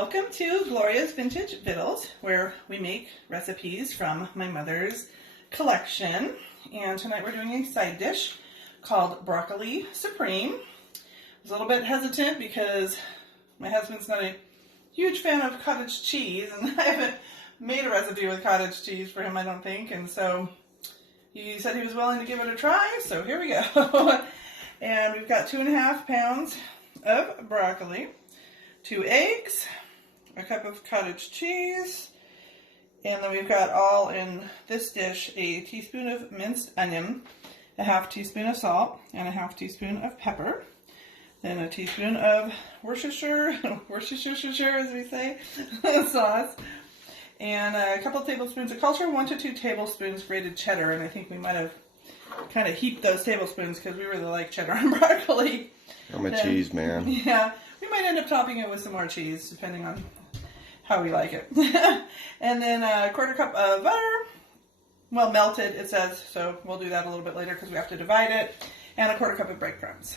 Welcome to Gloria's Vintage Vittles, where we make recipes from my mother's collection. And tonight we're doing a side dish called Broccoli Supreme. I was a little bit hesitant because my husband's not a huge fan of cottage cheese, and I haven't made a recipe with cottage cheese for him, I don't think. And so he said he was willing to give it a try, so here we go. And we've got 2.5 pounds of broccoli, 2 eggs, a cup of cottage cheese, and then we've got all in this dish a teaspoon of minced onion, a 1/2 teaspoon of salt, and a 1/2 teaspoon of pepper, then a teaspoon of Worcestershire as we say, sauce, and a couple tablespoons of culture, 1 to 2 tablespoons grated cheddar, and I think we might have kind of heaped those tablespoons because we really like cheddar on broccoli. I'm a cheese man. Yeah, we might end up topping it with some more cheese depending on how we like it. And then a 1/4 cup of butter, well, melted it says, so we'll do that a little bit later because we have to divide it, and a 1/4 cup of breadcrumbs.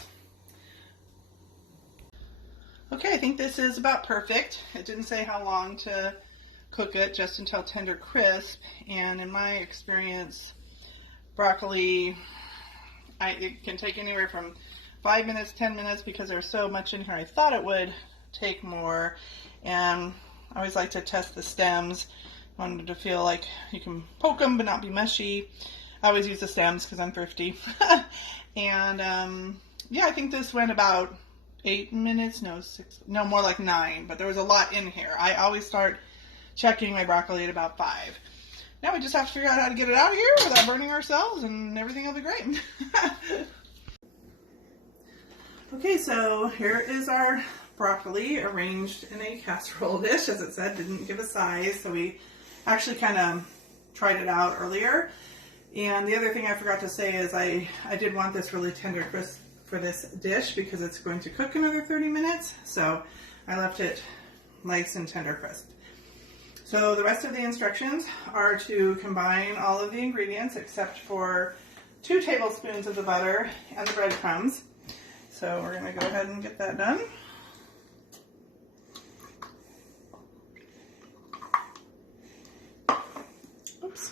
Okay, I think this is about perfect. It didn't say how long to cook it, just until tender crisp, and in my experience, broccoli, it can take anywhere from 5 minutes, 10 minutes, because there's so much in here. I thought it would take more, and I always like to test the stems. I wanted to feel like you can poke them but not be mushy. I always use the stems because I'm thrifty. And yeah, I think this went about 8 minutes, no, more like 9, but there was a lot in here. I always start checking my broccoli at about 5. Now we just have to figure out how to get it out of here without burning ourselves, and everything will be great. Okay, so here is our broccoli arranged in a casserole dish. As it said, didn't give a size, so we actually kind of tried it out earlier. And the other thing I forgot to say is I did want this really tender crisp for this dish because it's going to cook another 30 minutes, so I left it nice and tender crisp. So the rest of the instructions are to combine all of the ingredients except for 2 tablespoons of the butter and the breadcrumbs. So we're going to go ahead and get that done. Oops.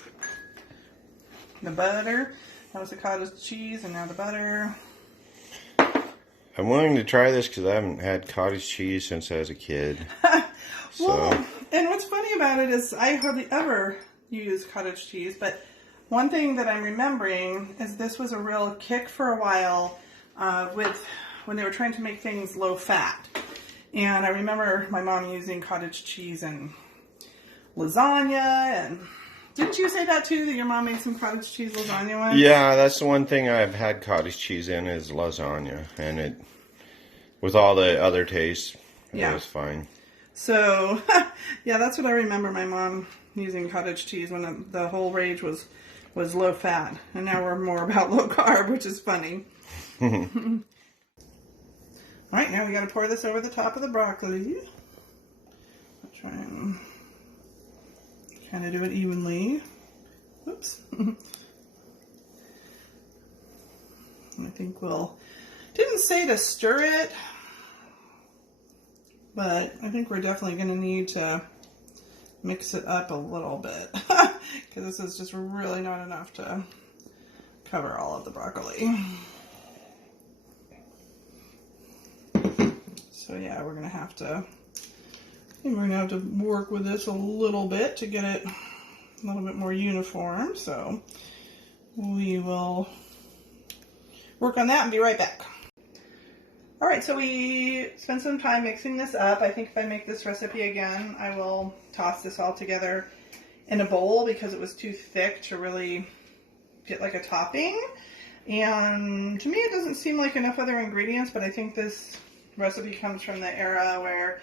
The butter, that was the cottage cheese, and now the butter. I'm willing to try this because I haven't had cottage cheese since I was a kid. Well, and what's funny about it is I hardly ever use cottage cheese, but one thing that I'm remembering is this was a real kick for a while with when they were trying to make things low fat. And I remember my mom using cottage cheese in lasagna, and didn't you say that too, that your mom made some cottage cheese lasagna once? Yeah, that's the one thing I've had cottage cheese in is lasagna, and it, with all the other tastes, it was fine. So, yeah, that's what I remember my mom using cottage cheese when the whole rage was low fat. And now we're more about low carb, which is funny. Alright, now we got to pour this over the top of the broccoli. I'll try and kind of do it evenly. Oops. I think didn't say to stir it, but I think we're definitely going to need to mix it up a little bit because this is just really not enough to cover all of the broccoli. So yeah, we're going to have to work with this a little bit to get it a little bit more uniform. So we will work on that and be right back. Alright, so we spent some time mixing this up. I think if I make this recipe again, I will toss this all together in a bowl because it was too thick to really get like a topping. And to me it doesn't seem like enough other ingredients, but I think this recipe comes from the era where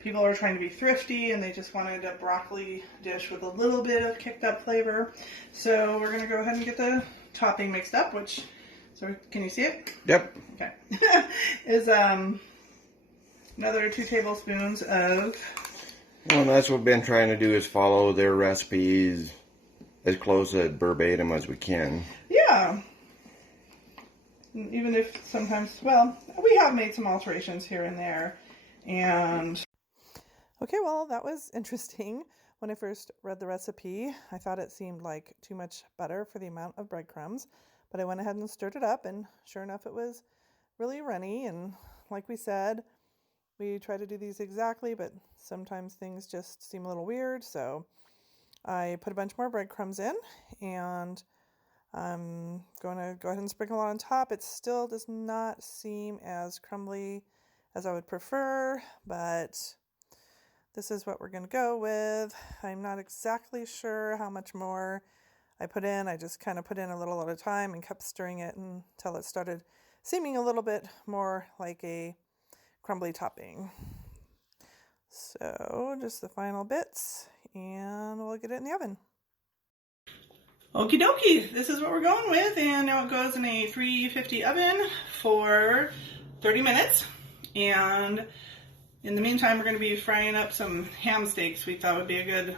people are trying to be thrifty and they just wanted a broccoli dish with a little bit of kicked up flavor. So we're going to go ahead and get the topping mixed up, which, so can you see it? Yep. Okay. Is another 2 tablespoons of... Well, that's what we've been trying to do, is follow their recipes as close to verbatim as we can. Yeah. Even if sometimes, well, we have made some alterations here and there. And Okay, well, that was interesting. When I first read the recipe, I thought it seemed like too much butter for the amount of breadcrumbs, but I went ahead and stirred it up, and sure enough, it was really runny. And like we said, we try to do these exactly, but sometimes things just seem a little weird, so I put a bunch more breadcrumbs in, and I'm going to go ahead and sprinkle it on top. It still does not seem as crumbly as I would prefer, but this is what we're going to go with. I'm not exactly sure how much more I put in. I just kind of put in a little at a time and kept stirring it until it started seeming a little bit more like a crumbly topping. So just the final bits, and we'll get it in the oven. Okie dokie, this is what we're going with, and now it goes in a 350 oven for 30 minutes. And in the meantime, we're going to be frying up some ham steaks. We thought would be a good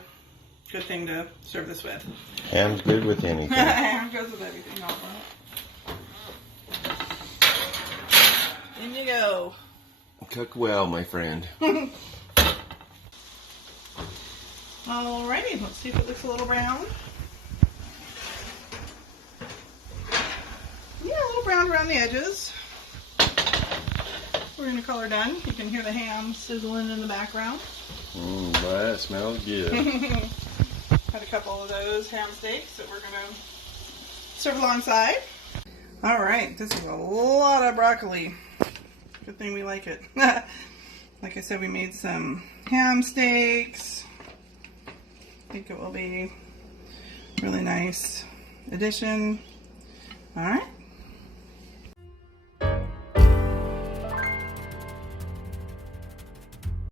thing to serve this with. Ham's good with anything. Ham goes with everything. In you go. Cook well, my friend. Alrighty, let's see if it looks a little brown. Yeah, a little brown around the edges. We're going to color done. You can hear the ham sizzling in the background. Boy, that smells good. Had a couple of those ham steaks that we're going to serve alongside. Alright, this is a lot of broccoli. Good thing we like it. Like I said, we made some ham steaks. I think it will be a really nice addition. Alright.